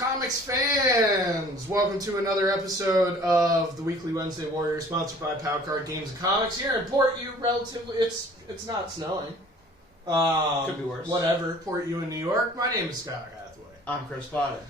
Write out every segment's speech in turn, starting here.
Comics fans! Welcome to another episode of the Weekly Wednesday Warrior, sponsored by Power Card Games and Comics. Here in Port U, relatively, it's not snowing. Could be worse. Whatever, Port U in New York. My name is Scott Hathaway. I'm Chris Potter.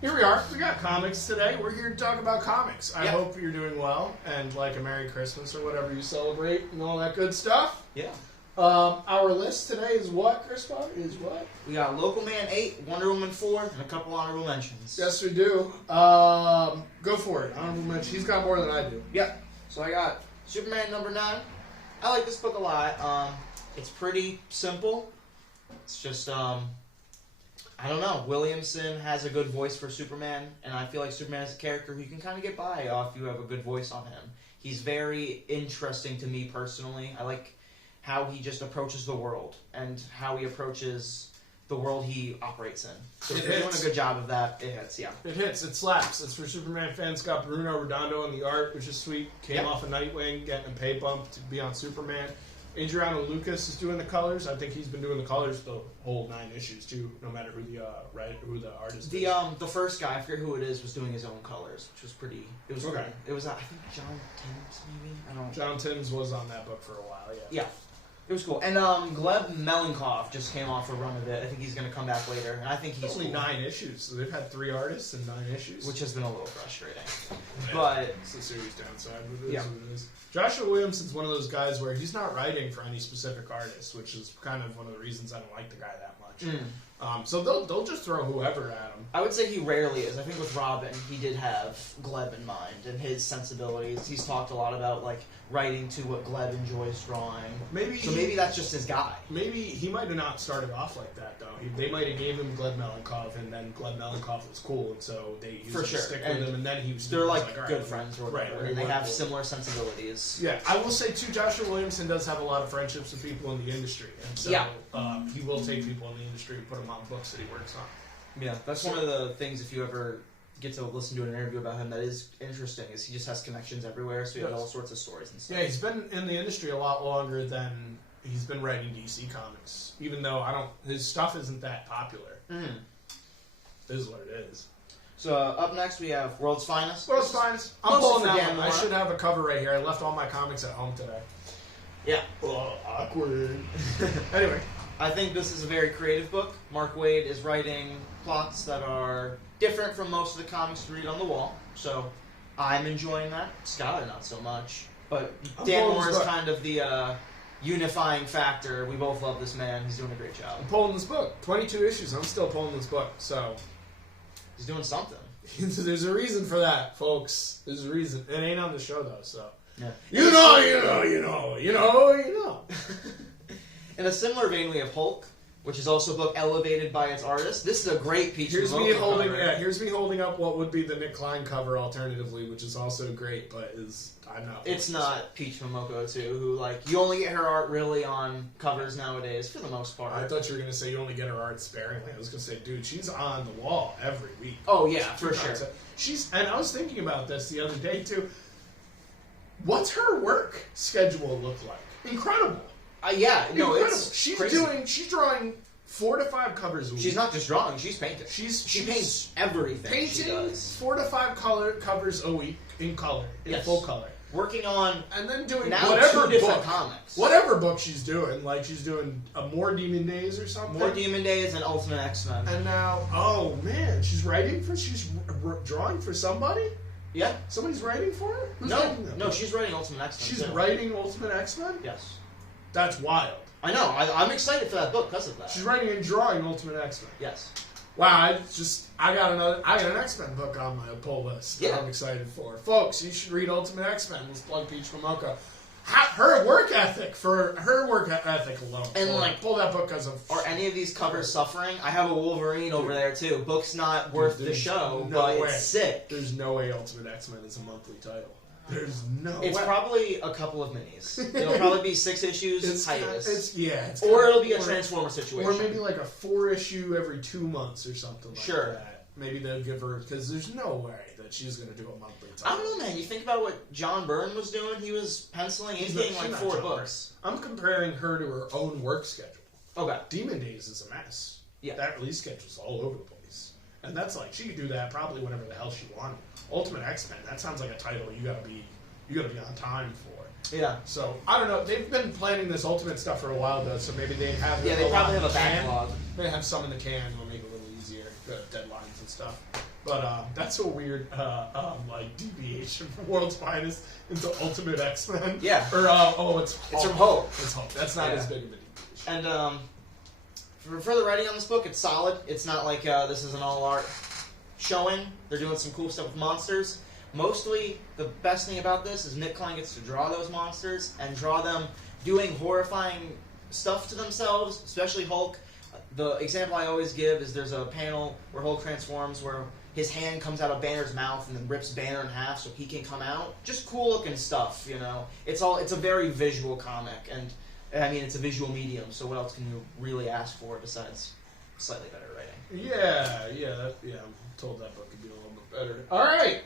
Here we are. We got comics today. We're here to talk about comics. I Yep. hope you're doing well and like a Merry Christmas or whatever you celebrate and all that good stuff. Yeah. Our list today is what, Chris Potter? Is what? We got Local Man 8, Wonder Woman 4, and a couple honorable mentions. Yes, we do. Go for it. Honorable mention. He's got more than I do. Yep. So I got Superman number 9. I like this book a lot. It's pretty simple. It's just, I don't know. Williamson has a good voice for Superman, and I feel like Superman is a character who you can kind of get by if you have a good voice on him. He's very interesting to me personally. I like how he just approaches the world and how he approaches the world he operates in. So if you're doing a good job of that, it hits, yeah. It hits. It slaps. It's for Superman fans. Got Bruno Redondo in the art, which is sweet. Came off of Nightwing, getting a pay bump to be on Superman. Adriano Lucas is doing the colors. I think he's been doing the colors the whole 9 issues too, no matter who the artist is. The first guy, I forget who it is, was doing his own colors, which was pretty. It was okay. It was I think John Timms maybe. I don't. John Timms was on that book for a while. Yeah. Yeah. It was cool. And Gleb Melenkov just came off a run of it. I think he's going to come back later. And I think he's only cool. 9 issues, so they've had 3 artists and 9 issues, Which has been a little frustrating. Yeah, but it's the series downside. But it is what it is. Joshua Williamson's one of those guys where he's not writing for any specific artist, which is kind of one of the reasons I don't like the guy that much. So they'll just throw whoever at him. I would say he rarely is. I think with Robin, he did have Gleb in mind and his sensibilities. He's talked a lot about like writing to what Gleb enjoys drawing. Maybe that's just his guy. Maybe he might have not started off like that though. They might have gave him Gleb Melenkov, and then Gleb Melenkov was cool, and so they used to stick with him, and then he was. They're like all right, good friends or whatever, and they have similar sensibilities. Yeah, I will say too, Joshua Williamson does have a lot of friendships with people in the industry, and so he will take people in the industry and put them on books that he works on. Yeah, that's one of the things, if you ever get to listen to an interview about him, that is interesting, is he just has connections everywhere, so he has all sorts of stories and stuff. Yeah, he's been in the industry a lot longer than he's been writing DC comics, even though his stuff isn't that popular. It is what it is. So up next we have World's Finest. World's Finest. I'm pulling that one. I should have a cover right here. I left all my comics at home today. Yeah. Oh, awkward. Anyway. I think this is a very creative book. Mark Waid is writing plots that are different from most of the comics you read on the wall. So I'm enjoying that. Skylar, not so much. But Dan Moore is kind of the unifying factor. We both love this man. He's doing a great job. I'm pulling this book. 22 issues. I'm still pulling this book. So he's doing something. There's a reason for that, folks. There's a reason. It ain't on the show, though, so. Yeah. You know. In a similar vein, we have Hulk, which is also a book elevated by its artist. This is a great Peach Momoko cover. Here's me holding up what would be the Nick Klein cover alternatively, which is also great, but I'm not. It's not Peach Momoko too, who you only get her art really on covers nowadays for the most part. I thought you were gonna say you only get her art sparingly. I was gonna say, dude, she's on the wall every week. Oh yeah, for sure. And I was thinking about this the other day too. What's her work schedule look like? Incredible. She's crazy. She's drawing 4 to 5 covers a week. She's not just drawing; she's painting. She paints everything. Painting she does. 4 to 5 covers a week in color, full color. Working on and then doing now whatever 2 different comics. Whatever book she's doing, like she's doing More Demon Days or something. More Demon Days and Ultimate X-Men. And now, oh man, she's drawing for somebody. Yeah, somebody's writing for her. No, she's writing Ultimate X-Men. She's writing Ultimate X-Men. Yes. That's wild. I know. I'm excited for that book because of that. She's writing and drawing Ultimate X-Men. Yes. Wow, I got an X-Men book on my pull list that I'm excited for. Folks, you should read Ultimate X-Men. Let's plug Peach Momoko. Her work ethic alone. And pull that book because of. Are any of these covers suffering? I have a Wolverine over there too. Book's not worth the show, but it's sick. There's no way Ultimate X-Men is a monthly title. There's no It's way. probably a couple of minis. It'll probably be 6 issues, It's hiatus. it's Or kinda- it'll be a or- Transformer situation. Or maybe like a 4-issue every 2 months or something like Sure. that. Maybe they'll give her, because there's no way that she's going to do a monthly I title. don't know, man. You think about what John Byrne was doing. He was penciling. He's getting like she's not 4 John books. I'm comparing her to her own work schedule. Okay. Demon Days is a mess. Yeah. That release schedule's all over the place. And that's like, she could do that probably whenever the hell she wanted. Ultimate X-Men, that sounds like a title you gotta be on time for. Yeah. So, I don't know, they've been planning this Ultimate stuff for a while though, so maybe they have Yeah, they probably have a backlog. They have some in the can, will make it a little easier, deadlines and stuff. But that's a weird, like, deviation from World's Finest into Ultimate X-Men. Yeah. Or, It's from Hope. It's Hope. That's not Yeah. as big of a deviation. And for the writing on this book, it's solid. It's not like this is an all art showing. They're doing some cool stuff with monsters. Mostly, the best thing about this is Nick Klein gets to draw those monsters and draw them doing horrifying stuff to themselves, especially Hulk. The example I always give is there's a panel where Hulk transforms where his hand comes out of Banner's mouth and then rips Banner in half so he can come out. Just cool looking stuff, you know. It's a very visual comic, and I mean it's a visual medium. So what else can you really ask for besides slightly better writing? I'm told that book could be a little bit better. All right.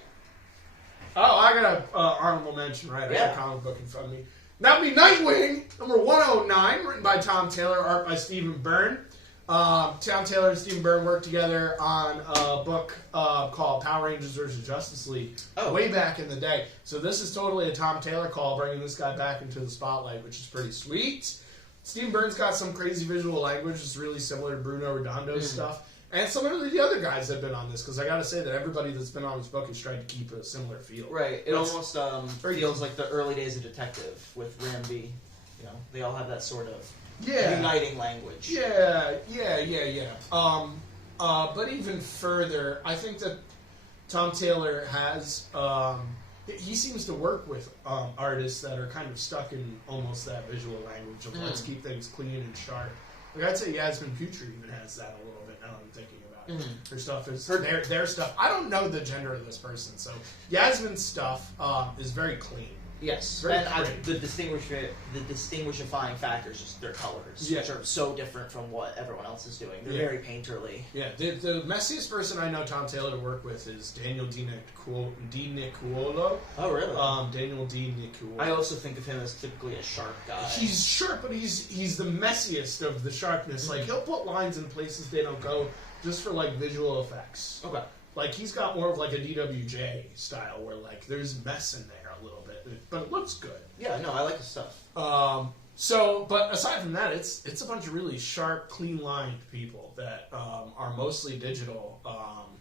Oh, I got a honorable mention, right? I got Yeah. a comic book in front of me. That would be Nightwing, number 109, written by Tom Taylor, art by Stephen Byrne. Tom Taylor and Stephen Byrne worked together on a book called Power Rangers vs. Justice League way back in the day. So this is totally a Tom Taylor call, bringing this guy back into the spotlight, which is pretty sweet. Stephen Byrne's got some crazy visual language. It's really similar to Bruno Redondo's stuff. And some of the other guys that have been on this, because I got to say that everybody that's been on this book has tried to keep a similar feel. Right. It That's almost very feels like the early days of Detective with Ram V. You know, they all have that sort of Yeah. uniting language. Yeah. But even further, I think that Tom Taylor has, he seems to work with artists that are kind of stuck in almost that visual language of let's keep things clean and sharp. Like I'd say Yasmin Putri even has that a little bit now I'm thinking about it. Her stuff is, their stuff, I don't know the gender of this person, so Yasmin's stuff is very clean. Yes, Very and pretty. the distinguishing factor is just their colors, Yeah. which are so different from what everyone else is doing. They're Yeah. very painterly. Yeah, the messiest person I know Tom Taylor to work with is Daniel Di Nicuolo. Oh, really? Daniel Di Nicuolo. I also think of him as typically a sharp guy. He's sharp, but he's the messiest of the sharpness. Like he'll put lines in places they don't go just for like visual effects. Okay. Like he's got more of like a DWJ style where like there's mess in there a little bit, but it looks good. Yeah, no, I like his stuff. But aside from that, it's a bunch of really sharp, clean-lined people that are mostly digital,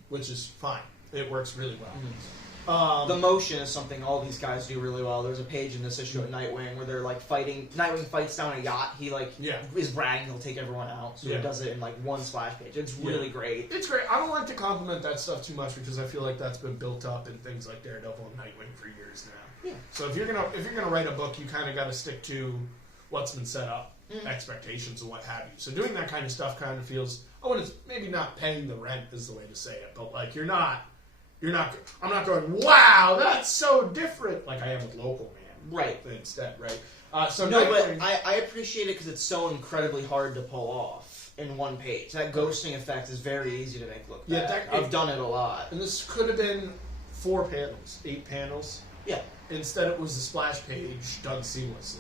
which is fine. It works really well. The motion is something all these guys do really well. There's a page in this issue of Nightwing where they're like fighting. Nightwing fights down a yacht. He is bragging he'll take everyone out. So he does it in like one splash page. It's really great. It's great. I don't like to compliment that stuff too much because I feel like that's been built up in things like Daredevil and Nightwing for years now. Yeah. So if you're gonna write a book, you kind of got to stick to what's been set up, expectations and what have you. So doing that kind of stuff kind of feels, it's maybe not paying the rent is the way to say it, but like I'm not going, wow, that's so different, like I am with Local Man. Right. Instead, right? But I appreciate it because it's so incredibly hard to pull off in one page. That ghosting effect is very easy to make look bad. I've done it a lot. And this could have been 4 panels, 8 panels. Yeah. Instead, it was a splash page done seamlessly.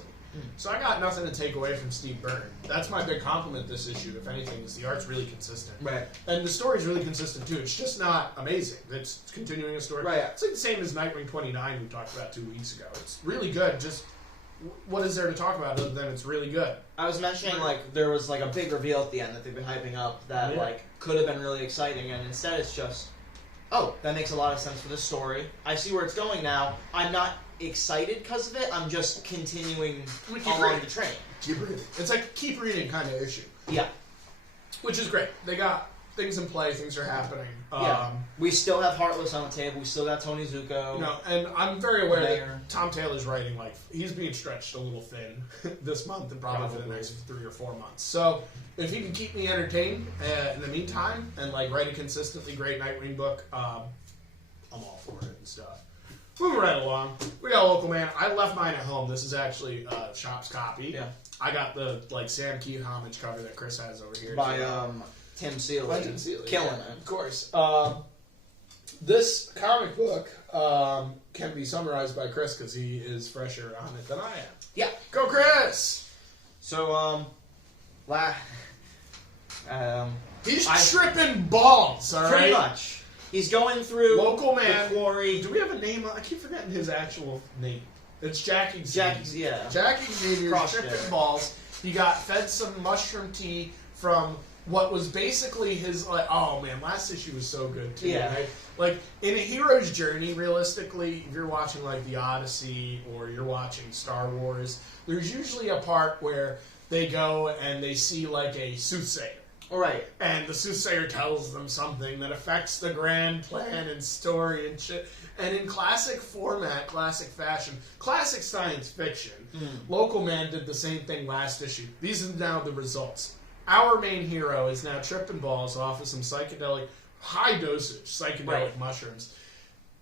So I got nothing to take away from Steve Byrne. That's my big compliment this issue, if anything, is the art's really consistent. Right. And the story's really consistent, too. It's just not amazing. It's continuing a story. Right. It's like the same as Nightwing 29 we talked about 2 weeks ago. It's really good, just what is there to talk about other than it's really good? I was mentioning, like, there was, like, a big reveal at the end that they've been hyping up that, like, could have been really exciting, and instead it's just, oh, that makes a lot of sense for this story. I see where it's going now. I'm not excited because of it. I'm just continuing along the train. Keep reading. It's like keep reading kind of issue. Yeah. Which is great. They got things in play. Things are happening. We still have Heartless on the table. We still got Tony Zuko. And I'm very aware Mayor. that Tom Taylor's writing, like, he's being stretched a little thin this month and probably for the next 3 or 4 months. So if he can keep me entertained in the meantime and, like, write a consistently great Nightwing book, I'm all for it and stuff. moving right along. We got a local man. I left mine at home. This is actually shop's copy. Yeah. I got the Sam Keith homage cover that Chris has over here. By Tim Seeley. By Tim Seeley. Killing yeah, it. Of course. This comic book can be summarized by Chris because he is fresher on it than I am. Yeah. Go, Chris! So, he's tripping balls, all right? Pretty much. He's going through Local man. the quarry. Do we have a name? I keep forgetting his actual name. It's Jackie Xavier. Jackie Xavier tripping balls. He got fed some mushroom tea from what was basically his, oh man, last issue was so good too. Yeah. Right? Like, in a hero's journey, realistically, if you're watching like The Odyssey or you're watching Star Wars, there's usually a part where they go and they see like a soothsayer. Right. And the soothsayer tells them something that affects the grand plan and story and shit. And in classic format, classic fashion, classic science fiction, Local Man did the same thing last issue. These are now the results. Our main hero is now tripping balls off of some psychedelic, high dosage psychedelic mushrooms.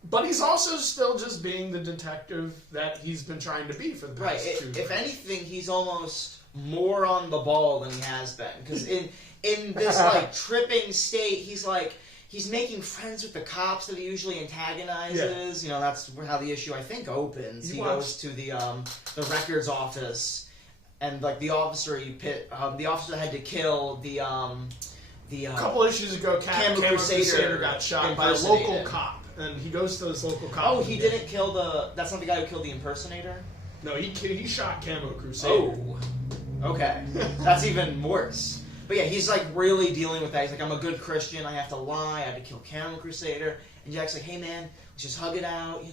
But he's also still just being the detective that he's been trying to be for the past 2 years. If anything, he's almost more on the ball than he has been. Because in this tripping state, he's making friends with the cops that he usually antagonizes. Yeah. That's how the issue I think opens. He goes to the records office, and the officer the officer that had to kill a couple issues ago, Camo Crusader got shot by a local cop. And he goes to this local cop. Oh, he didn't kill that's not the guy who killed the impersonator? No, he shot Camo Crusader. Oh. Okay. That's even worse. But yeah, he's really dealing with that. He's like, I'm a good Christian, I have to lie, I have to kill Camo Crusader. And Jack's like, hey man, let's just hug it out,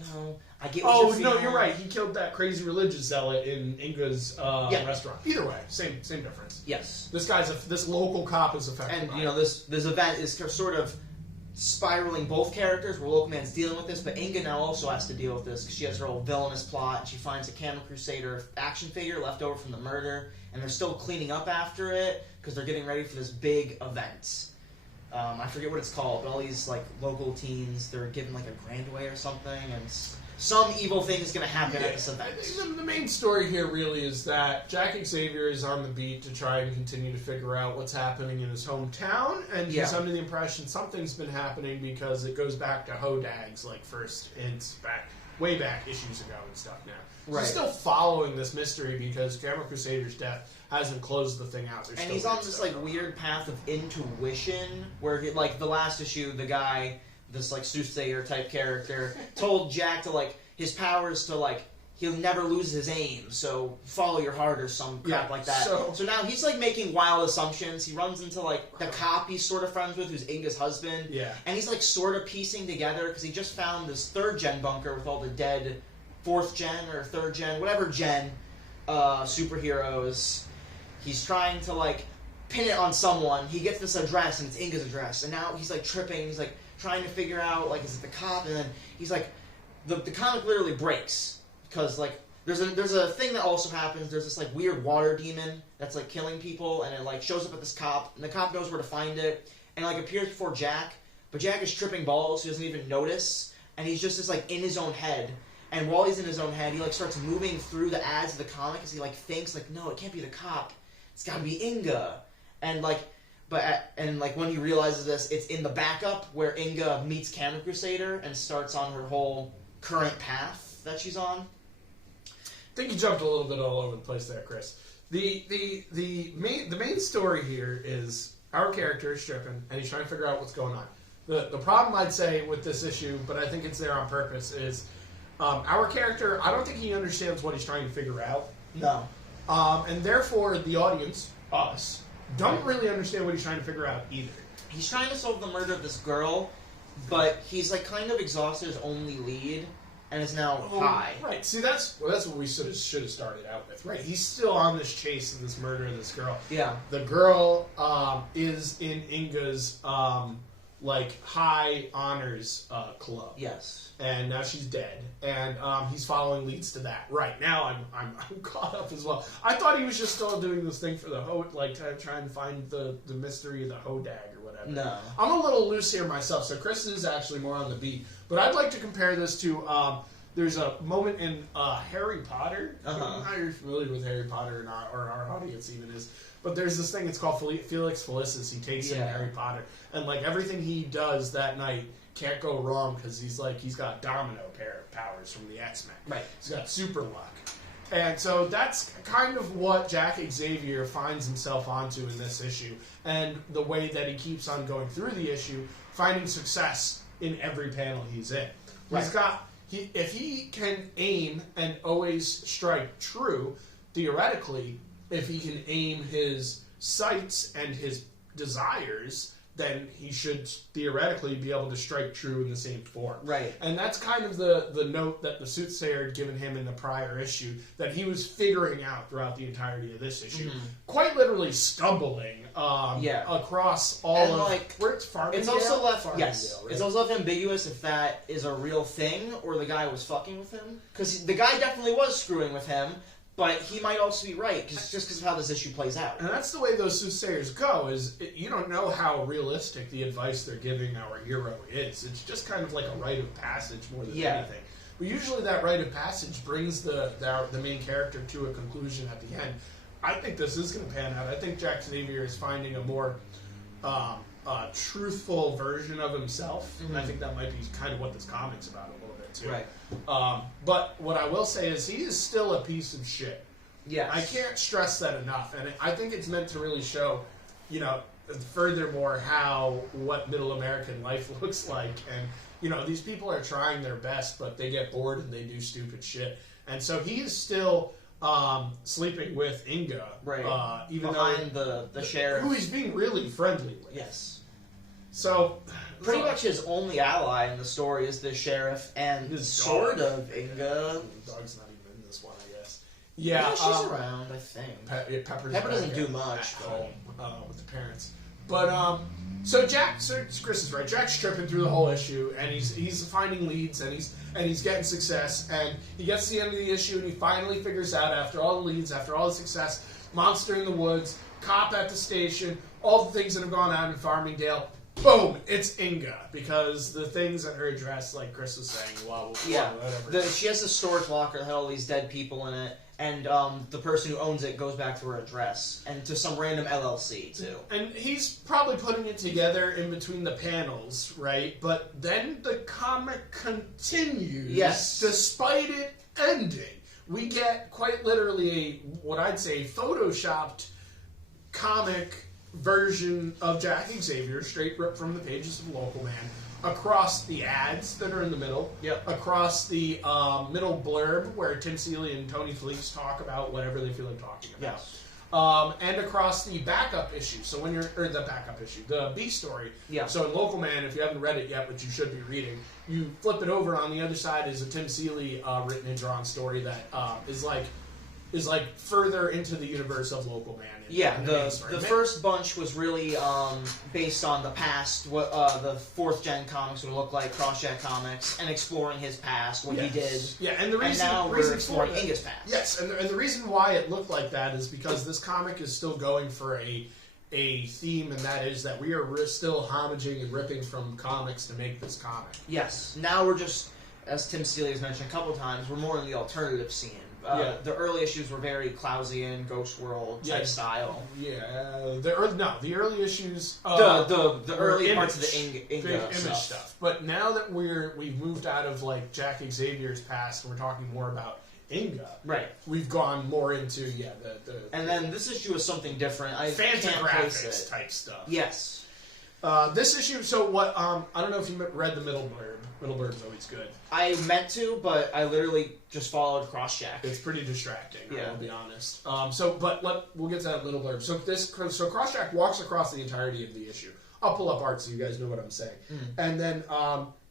I get what you're feeling. No, you're right. He killed that crazy religious zealot in Inga's restaurant. Either way, same difference. Yes. This local cop is affected. And this event is sort of spiraling both characters, where Local Man's dealing with this, but Inga now also has to deal with this because she has her old villainous plot, and she finds a Camo Crusader action figure left over from the murder, and they're still cleaning up after it because they're getting ready for this big event. I forget what it's called, but all these local teens, they're giving a grand away or something, and some evil thing is going to happen at this event. I think the main story here really is that Jackie Xavier is on the beat to try and continue to figure out what's happening in his hometown, and he's under the impression something's been happening because it goes back to Hodag's first hints way back issues ago and stuff now. So he's still following this mystery because Camo Crusader's death hasn't closed the thing out. And he's on this weird path of intuition where the last issue, the guy, this soothsayer type character, told Jack to his powers to he'll never lose his aim, so follow your heart or some crap like that. So now he's making wild assumptions. He runs into the cop he's sort of friends with, who's Inga's husband. Yeah. And he's sort of piecing together because he just found this 3rd gen bunker with all the dead 4th gen or 3rd gen, whatever gen superheroes. He's trying to pin it on someone. He gets this address and it's Inga's address, and now he's tripping. He's trying to figure out is it the cop, and then he's the comic literally breaks because there's a thing that also happens. There's this weird water demon that's killing people, and it shows up at this cop, and the cop knows where to find it, and appears before Jack, but Jack is tripping balls, so he doesn't even notice, and he's just in his own head. And while he's in his own head, he starts moving through the ads of the comic as he thinks no, it can't be the cop, it's got to be Inga, and when he realizes this, it's in the backup where Inga meets Camo Crusader and starts on her whole current path that she's on. I think you jumped a little bit all over the place there, Chris. The main story here is our character is tripping and he's trying to figure out what's going on. The problem I'd say with this issue, but I think it's there on purpose, is our character, I don't think he understands what he's trying to figure out. No. And therefore the audience, us, don't really understand what he's trying to figure out either. He's trying to solve the murder of this girl, but he's kind of exhausted his only lead, and is now high. Right. See, that's what we should have started out with. Right. He's still on this chase of this murder of this girl. Yeah. The girl is in Inga's high honors club. Yes. And now she's dead, and he's following leads to that. Right now, I'm caught up as well. I thought he was just still doing this thing for the trying to find the mystery of the Hodag or whatever. No, I'm a little loose here myself. So Chris is actually more on the beat, but I'd like to compare this to there's a moment in Harry Potter. I don't know Uh-huh. how you're familiar with Harry Potter or not, or our audience even is. But there's this thing, it's called Felix Felicis. He takes in Yeah. Harry Potter. And, like, everything he does that night can't go wrong because he's got domino powers from the X-Men. Right. He's got super luck. And so that's kind of what Jack Xavier finds himself onto in this issue. And the way that he keeps on going through the issue, finding success in every panel he's in. He's got... if he can aim and always strike true, theoretically, if he can aim his sights and his desires, then he should theoretically be able to strike true in the same form. Right. And that's kind of the note that the Soothsayer had given him in the prior issue that he was figuring out throughout the entirety of this issue. Mm-hmm. Quite literally stumbling across all And, of... like, where it's Farmingdale? It's also left, Farmingdale, right? It's also left ambiguous if that is a real thing or the guy was fucking with him. Because the guy definitely was screwing with him, but he might also be right, just because of how this issue plays out. And that's the way those soothsayers go, you don't know how realistic the advice they're giving our hero is. It's just kind of like a rite of passage more than anything. But usually that rite of passage brings the main character to a conclusion at the end. I think this is going to pan out. I think Jack Xavier is finding a more truthful version of himself. Mm-hmm. And I think that might be kind of what this comic's about a little bit, too. Right. But what I will say is he is still a piece of shit. Yes. I can't stress that enough, and I think it's meant to really show, furthermore, what middle American life looks like, and these people are trying their best, but they get bored and they do stupid shit, and so he is still sleeping with Inga, Right. even Behind though the sheriff. who he's being really friendly with. Yes. So Pretty much his only ally in the story is the sheriff and His sort dog. of Inga. The dog's not even in this one, I guess. Yeah, she's around, I think. Pepper's Pepper doesn't back do at much, home with the parents. But so Chris is right. Jack's tripping through the whole issue, and he's finding leads, and he's getting success, and he gets to the end of the issue, and he finally figures out after all the leads, after all the success, monster in the woods, cop at the station, all the things that have gone on in Farmingdale. Boom! It's Inga, because the things at her address, like Chris was saying, whatever. She has a storage locker that had all these dead people in it, and the person who owns it goes back to her address, and to some random LLC, too. And he's probably putting it together in between the panels, right? But then the comic continues, Yes. despite it ending. We get quite literally what I'd say photoshopped comic version of Jack Xavier, straight ripped from the pages of Local Man, across the ads that are in the middle, across the middle blurb where Tim Seeley and Tony Fleeks talk about whatever they feel like talking about. Yes. And across the backup issue. So when the B story. Yeah. So in Local Man, if you haven't read it yet, which you should be reading, you flip it over. On the other side is a Tim Seeley written and drawn story that is like further into the universe of Local Man. The first bunch was really based on the past, what the fourth gen comics would look like, Crossjack Comics, and exploring his past, what he did. Yeah, and the reason, and now reason we're exploring for that- Inga's past. Yes, and the reason why it looked like that is because this comic is still going for a theme, and that is that we are still homaging and ripping from comics to make this comic. Yes. Now we're just, as Tim Seeley has mentioned a couple times, we're more in the alternative scene. The early issues were very Klausian, Ghost World type style. Yeah, the early issues. The early image, parts of the Inga big image stuff. But now that we've moved out of like Jack Xavier's past, and we're talking more about Inga. Right. We've gone more into the and then this issue is something different. I can't place Fantagraphics it. type stuff. Yes. This issue. So what? I don't know if you read the middle blurb. Middle blurb's always good. I meant to, but I literally just followed Crossjack. It's pretty distracting. Yeah. I'll be honest. We'll get to that little blurb. So Crossjack walks across the entirety of the issue. I'll pull up art so you guys know what I'm saying. And then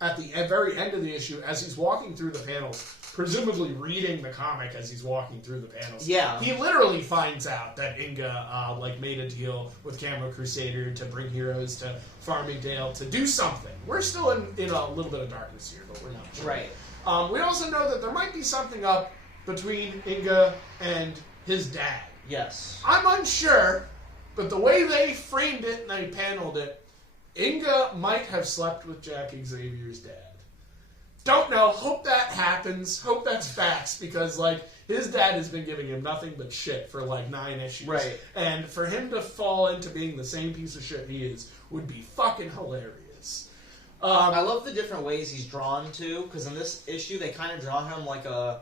at the very end of the issue, as he's walking through the panels, presumably reading the comic as he's walking through the panels, he literally finds out that Inga made a deal with Camo Crusader to bring heroes to Farmingdale to do something. We're still in a little bit of darkness here, but we're not sure. Right. We also know that there might be something up between Inga and his dad. Yes. I'm unsure, but the way they framed it and they paneled it, Inga might have slept with Jack Xavier's dad. Don't know. Hope that happens. Hope that's facts because, like, his dad has been giving him nothing but shit for, like, 9 issues. Right. And for him to fall into being the same piece of shit he is would be fucking hilarious. I love the different ways he's drawn too, because in this issue they kind of draw him like a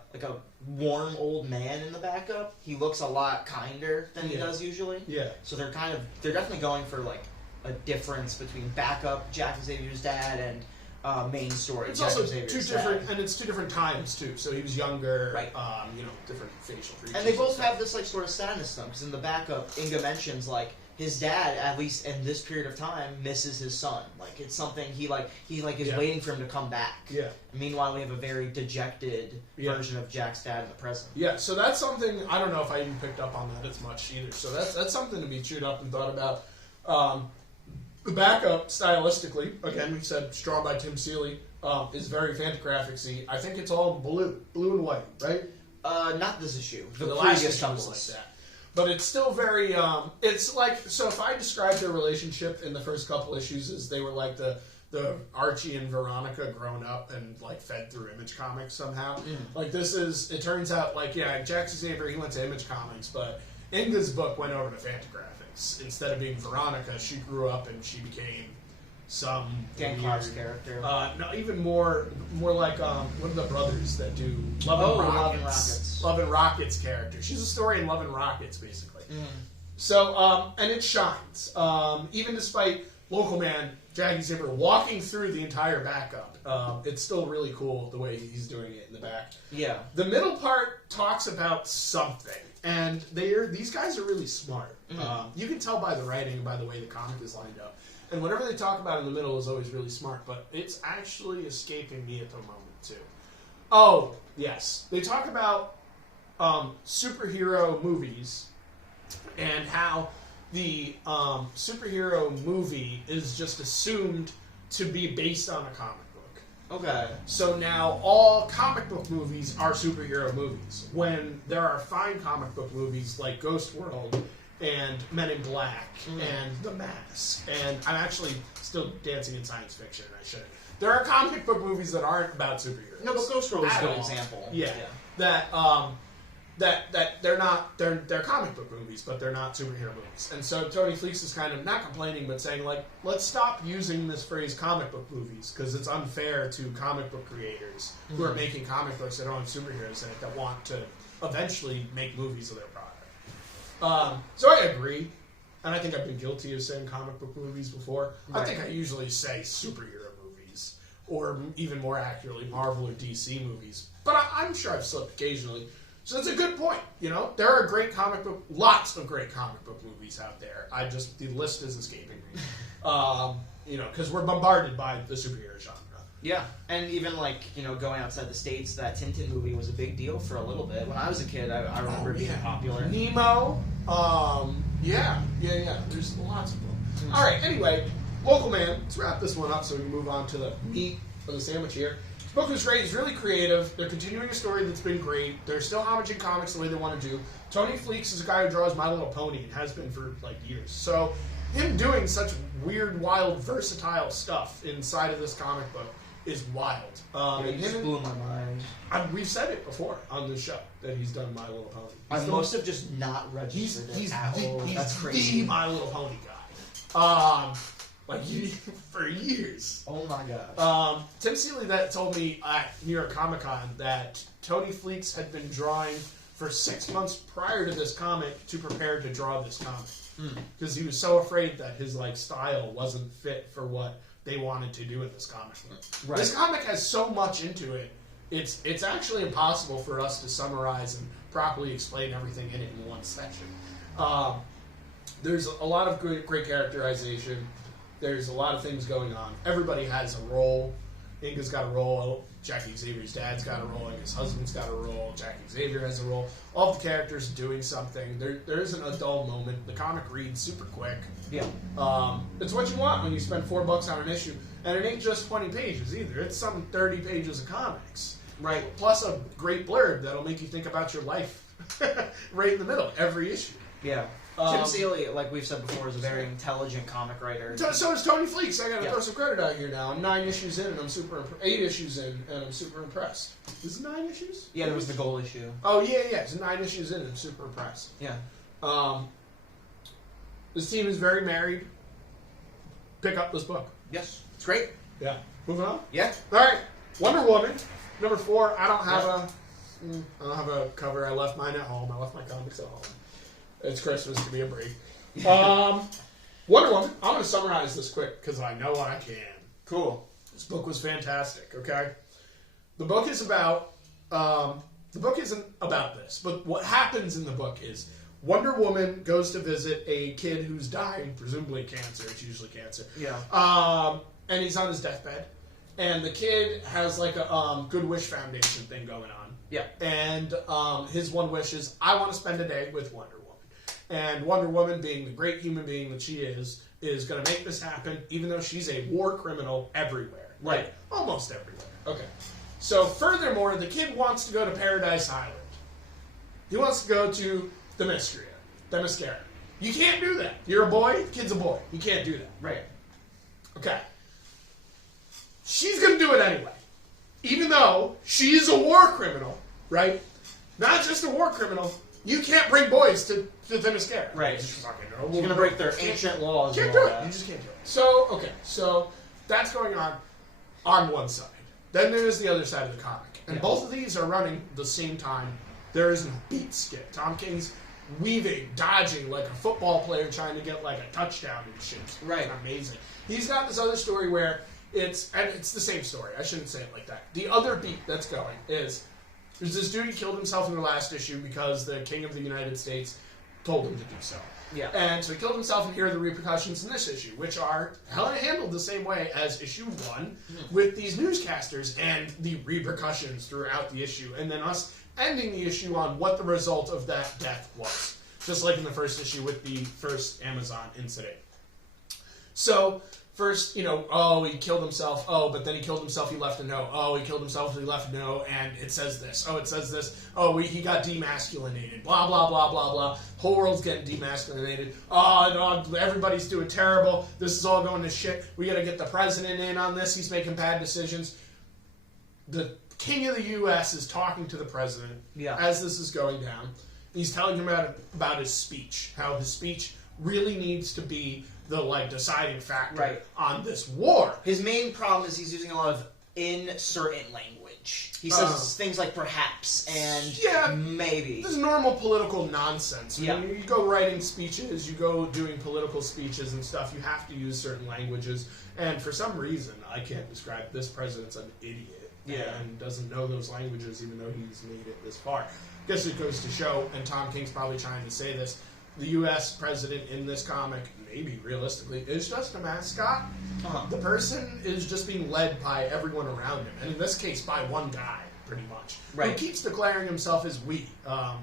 warm old man in the backup. He looks a lot kinder than he does usually. Yeah. So they're definitely going for like a difference between backup Jack Xavier's dad and main story. It's Jack also Xavier's two different, dad. and it's 2 different times too. So he was younger, Right. Different facial features. And they both stuff. have this like sort of sadness to them, because in the backup, Inga mentions like his dad, at least in this period of time, misses his son. Like it's something he is waiting for him to come back. Yeah. Meanwhile, we have a very dejected version of Jack's dad in the present. Yeah, so that's something, I don't know if I even picked up on that as much either. So that's something to be chewed up and thought about. The backup, stylistically, again, we said, drawn by Tim Seeley, is very Fantagraphics-y. I think it's all blue and white, right? Not this issue. The The last previous issue was couples. like that. But it's still very, it's like, so if I described their relationship in the first couple issues as they were like the Archie and Veronica grown up and like fed through Image Comics somehow. Like this is, it turns out like, yeah, Jack Xavier, he went to Image Comics, but Inga's book went over to Fantagraphics. Instead of being Veronica, she grew up and she became some Dan Clark's character. no, even more like what are the brothers that do Love Love and and Rockets? Rockets. Love and Rockets character. She's a story in Love and Rockets, basically. So, and it shines. Even despite Local Man, Jack Xavier walking through the entire backup, it's still really cool the way he's doing it in the back. Yeah. The middle part talks about something, and these guys are really smart. You can tell by the writing and by the way the comic is lined up. And whatever they talk about in the middle is always really smart, but it's actually escaping me at the moment, too. Oh, yes. They talk about superhero movies and how the superhero movie is just assumed to be based on a comic book. Okay. So now all comic book movies are superhero movies, when there are fine comic book movies like Ghost World and Men in Black and The Mask, and I'm actually still dancing in science fiction, I shouldn't. There are comic book movies that aren't about superheroes. No, but Ghost World is a At good all. example. Yeah. That they're comic book movies, but they're not superhero movies. And so Tony Fleecs is kind of not complaining, but saying like, let's stop using this phrase comic book movies because it's unfair to comic book creators who are making comic books that don't have superheroes in it that want to eventually make movies of their product. So I agree, and I think I've been guilty of saying comic book movies before. Right. I think I usually say superhero movies, or even more accurately, Marvel or DC movies. But I'm sure I've slipped occasionally. So that's a good point. You know, there are lots of great comic book movies out there. The list is escaping me. Because we're bombarded by the superhero genre. Yeah, and even like, going outside the States, that Tintin movie was a big deal for a little bit. When I was a kid, I remember it being popular. Nemo. Yeah. There's lots of them. All right, anyway, Local Man. Let's wrap this one up so we can move on to the meat of the sandwich here. This book was great. It's really creative. They're continuing a story that's been great. They're still homaging comics the way they want to do. Tony Fleecs is a guy who draws My Little Pony and has been for like years. So him doing such weird, wild, versatile stuff inside of this comic book is wild. It just blew my mind. We've said it before on this show that he's done My Little Pony. I must have just not He's registered it at all. the That's crazy. My Little Pony guy. For years. Oh my gosh. Tim Seeley that told me at New York Comic Con that Tony Fleecs had been drawing for 6 months prior to this comic to prepare to draw this comic because he was so afraid that his style wasn't fit for what they wanted to do in this comic. Right. This comic has so much into it. It's actually impossible for us to summarize and properly explain everything in it in one section. There's a lot of great characterization. There's a lot of things going on. Everybody has a role. Inga's got a role. Jackie Xavier's dad's got a role. Inga's husband's got a role. Jackie Xavier has a role. All the characters are doing something. There isn't a dull moment. The comic reads super quick. Yeah. It's what you want when you spend $4 on an issue. And it ain't just 20 pages either. It's some 30 pages of comics. Right. Plus a great blurb that'll make you think about your life right in the middle, every issue. Yeah. Tim Seeley, like we've said before, is a very intelligent comic writer. So is Tony Fleeks. I gotta Yeah. throw some credit out here now. I'm 9 issues in, and I'm 8 issues in, and I'm super impressed. Is it 9 issues? Yeah, there was the goal issue. Oh yeah. It's 9 issues in, and I'm super impressed. Yeah. This team is very married. Pick up this book. Yes. It's great. Yeah. Moving on. Yeah. All right. Wonder Woman, number 4. I don't have a cover. I left mine at home. I left my comics at home. It's Christmas. Give me a break. Wonder Woman. I'm going to summarize this quick because I know I can. Cool. This book was fantastic. Okay. The book is about. The book isn't about this, but what happens in the book is Wonder Woman goes to visit a kid who's dying, presumably cancer. It's usually cancer. Yeah. And he's on his deathbed, and the kid has like a Good Wish Foundation thing going on. Yeah. And his one wish is, I want to spend a day with Wonder Woman. And Wonder Woman, being the great human being that she is going to make this happen, even though she's a war criminal everywhere. Right. Like, almost everywhere. Okay. So, furthermore, the kid wants to go to Paradise Island. He wants to go to Themyscira. You can't do that. You're a boy, kid's a boy. You can't do that. Right. Okay. She's going to do it anyway. Even though she's a war criminal, right? Not just a war criminal. You can't bring boys to Themyscira. Right. She's You're going to break their ancient laws. Can't and do all it. that. You just can't do it. So, okay. So, that's going on one side. Then there's the other side of the comic. And both of these are running the same time. There isn't a beat skip. Tom King's weaving, dodging like a football player trying to get like a touchdown and shit. Right. Amazing. He's got this other story where it's the same story. I shouldn't say it like that. The other beat that's going is there's this dude who killed himself in the last issue because the King of the United States told him to do so. Yeah. And so he killed himself, and here are the repercussions in this issue, which are handled the same way as issue 1 with these newscasters and the repercussions throughout the issue, and then us ending the issue on what the result of that death was. Just like in the first issue with the first Amazon incident. So, first, he killed himself. Oh, but then he killed himself, he left a note. Oh, he killed himself, he left a note, and it says this. Oh, it says this. Oh, he got demasculinated. Blah, blah, blah, blah, blah. Whole world's getting demasculinated. Oh, no, everybody's doing terrible. This is all going to shit. We gotta get the president in on this. He's making bad decisions. The King of the U.S. is talking to the president as this is going down. He's telling him about his speech, how his speech really needs to be the deciding factor on this war. His main problem is he's using a lot of certain language. He says things like perhaps and maybe. This is normal political nonsense. Yeah. When you go writing speeches, you go doing political speeches and stuff, you have to use certain languages. And for some reason, I can't describe this president's an idiot and doesn't know those languages even though he's made it this far. I guess it goes to show, and Tom King's probably trying to say this, the U.S. president in this comic, maybe realistically, is just a mascot. The person is just being led by everyone around him, and in this case, by one guy, pretty much, who keeps declaring himself as we,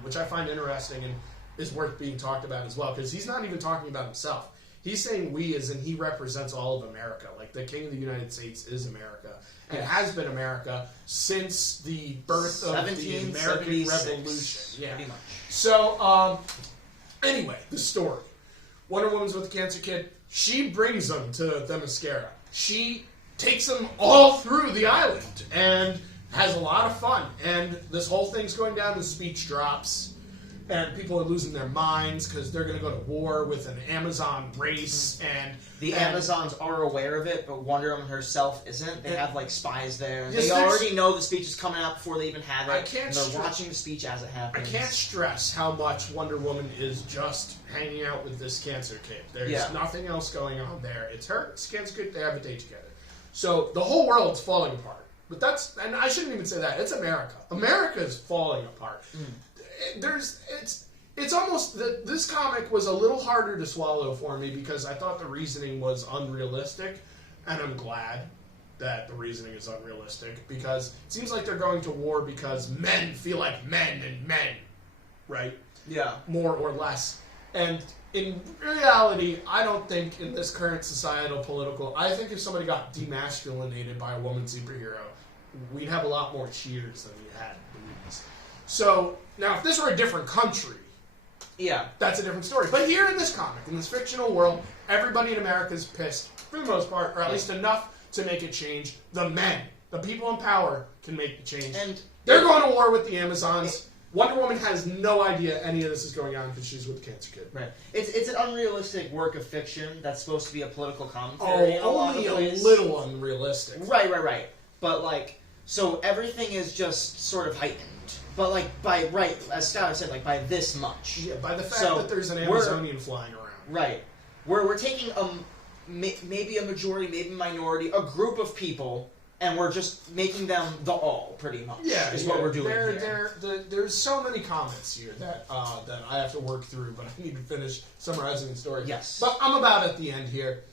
which I find interesting and is worth being talked about as well, because he's not even talking about himself. He's saying we as in he represents all of America. Like, the King of the United States is America. And has been America since the birth of the American Revolution. Yeah. Pretty much. So, anyway, the story. Wonder Woman's with the cancer kid. She brings them to Themyscira. She takes them all through the island and has a lot of fun. And this whole thing's going down, the speech drops. And people are losing their minds because they're going to go to war with an Amazon race. And the Amazons are aware of it, but Wonder Woman herself isn't. They have spies there. Yes, they already know the speech is coming out before they even have it. And they're watching the speech as it happens. I can't stress how much Wonder Woman is just hanging out with this cancer kid. There's nothing else going on there. It's her, it's cancer kid, they have a date together. So the whole world's falling apart. But and I shouldn't even say that. It's America. America's falling apart. It's almost that this comic was a little harder to swallow for me because I thought the reasoning was unrealistic, and I'm glad that the reasoning is unrealistic because it seems like they're going to war because men feel like men and men, right? Yeah. More or less. And in reality, I don't think in this current societal political, I think if somebody got demasculinated by a woman superhero, we'd have a lot more cheers than we had boos. So, now if this were a different country, Yeah. That's a different story. But here in this comic, in this fictional world, everybody in America is pissed, for the most part, or at least enough to make it change. The men, the people in power, can make the change. And they're going to war with the Amazons. Wonder Woman has no idea any of this is going on because she's with the Cancer Kid. Right. It's an unrealistic work of fiction that's supposed to be a political commentary. Oh, only a little unrealistic. Right. But, like, so everything is just sort of heightened. But, like, as Scott said, like, by this much. Yeah, by the fact that there's an Amazonian flying around. Right. We're taking maybe a majority, maybe a minority, a group of people, and we're just making them the all, pretty much. Yeah, is what we're doing here. There's so many comments here that I have to work through, but I need to finish summarizing the story. Yes. But I'm about at the end here.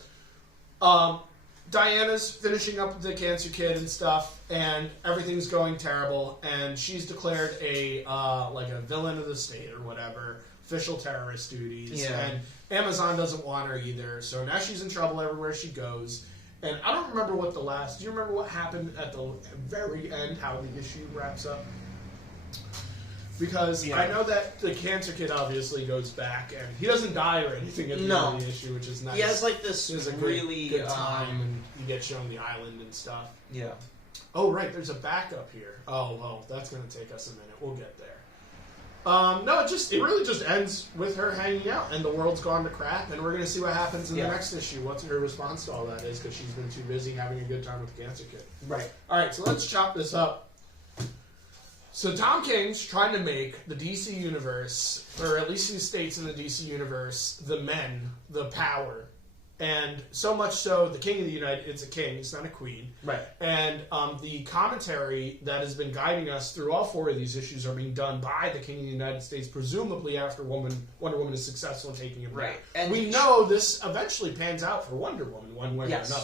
Diana's finishing up with the Cancer Kid and stuff, and everything's going terrible, and she's declared a villain of the state or whatever, official terrorist duties, and Amazon doesn't want her either, so now she's in trouble everywhere she goes. And I don't remember do you remember what happened at the very end, how the issue wraps up? Because I know that the Cancer Kid obviously goes back, and he doesn't die or anything at the end of the issue, which is nice. He has like this a really good time, and you get shown the island and stuff. Yeah. Oh, right, there's a backup here. Oh, well, that's going to take us a minute. We'll get there. No, it really just ends with her hanging out, and the world's gone to crap, and we're going to see what happens in the next issue. What's her response to all that is, because she's been too busy having a good time with the Cancer Kid. Right. All right, so let's chop this up. So Tom King's trying to make the DC Universe, or at least he states in the DC Universe, the men, the power. And so much so, the King of the United, it's a king, it's not a queen. Right. And the commentary that has been guiding us through all 4 of these issues are being done by the King of the United States, presumably after Wonder Woman is successful in taking him down. And we know this eventually pans out for Wonder Woman one way or another.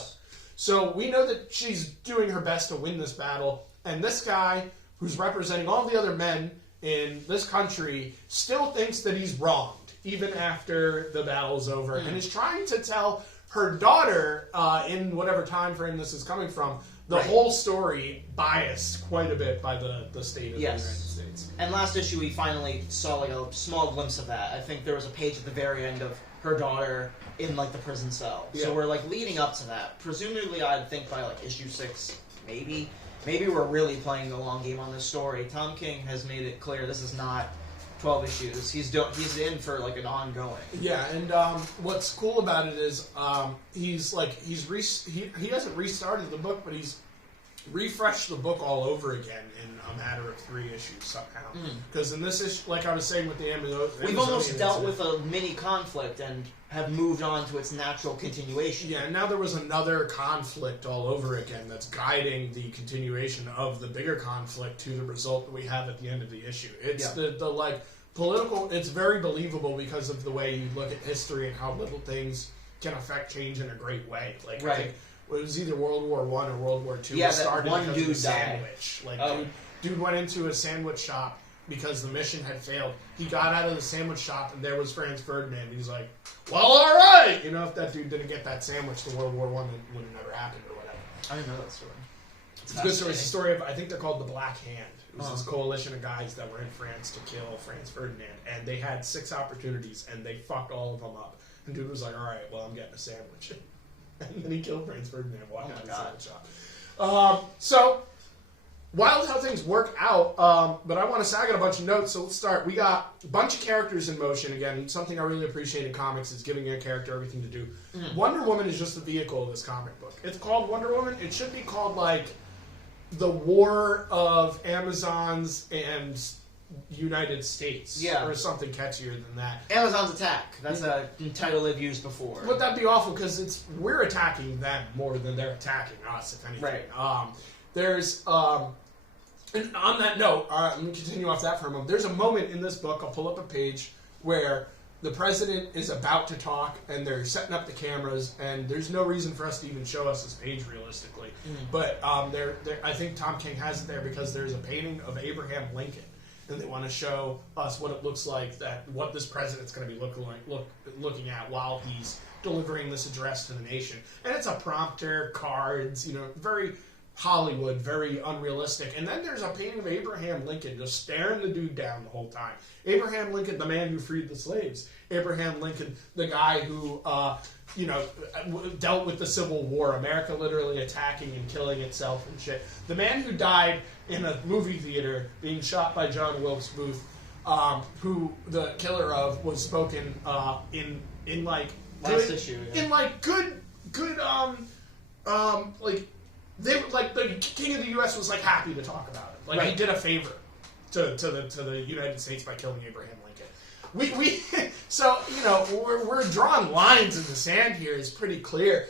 So we know that she's doing her best to win this battle, and this guy, who's representing all the other men in this country, still thinks that he's wronged, even after the battle's over, and is trying to tell her daughter, in whatever time frame this is coming from, the whole story biased quite a bit by the state of the United States. And last issue, we finally saw like a small glimpse of that. I think there was a page at the very end of her daughter in like the prison cell. Yeah. So we're like leading up to that. Presumably, I'd think by like issue 6, maybe we're really playing the long game on this story. Tom King has made it clear this is not 12 issues. He's in for like an ongoing. Yeah, and what's cool about it is he hasn't restarted the book, but he's refreshed the book all over again in a matter of 3 issues somehow. Because in this issue, like I was saying with the Amazonian, we've almost dealt with a mini conflict and have moved on to its natural continuation. Yeah, and now there was another conflict all over again that's guiding the continuation of the bigger conflict to the result that we have at the end of the issue. It's the like political. It's very believable because of the way you look at history and how little things can affect change in a great way. Like I think it was either World War I or World War II. Yeah, started one because dude of a sandwich. Died. Like dude went into a sandwich shop because the mission had failed. He got out of the sandwich shop and there was Franz Ferdinand. He was like, well, all right. You know, if that dude didn't get that sandwich, the World War I would have never happened or whatever. I didn't know that story. It's a good story. It's a story of, I think they're called the Black Hand. It was this coalition of guys that were in France to kill Franz Ferdinand. And they had 6 opportunities and they fucked all of them up. And dude was like, all right, well, I'm getting a sandwich. And then he killed Franz Ferdinand walking out of the sandwich shop. So, wild how things work out, but I want to sag at a bunch of notes, so let's start. We got a bunch of characters in motion. Again, something I really appreciate in comics is giving a character everything to do. Wonder Woman is just the vehicle of this comic book. It's called Wonder Woman. It should be called, like, the War of Amazons and United States. Or something catchier than that. Amazon's Attack. That's a title they've used before. But that'd be awful, because we're attacking them more than they're attacking us, if anything. Right. And on that note, let me continue off that for a moment. There's a moment in this book, I'll pull up a page, where the president is about to talk, and they're setting up the cameras, and there's no reason for us to even show us this page realistically. But I think Tom King has it there because there's a painting of Abraham Lincoln, and they want to show us what it looks like, what this president's going to be looking at while he's delivering this address to the nation. And it's a prompter, cards, very Hollywood, very unrealistic. And then there's a painting of Abraham Lincoln just staring the dude down the whole time. Abraham Lincoln, the man who freed the slaves. Abraham Lincoln, the guy who, dealt with the Civil War. America literally attacking and killing itself and shit. The man who died in a movie theater being shot by John Wilkes Booth, who the killer of was spoken in like Last good, issue, yeah. in like good like they like the King of the U.S. was like happy to talk about it. Like he Right. did a favor to the United States by killing Abraham Lincoln. We so we're drawing lines in the sand here. It's pretty clear.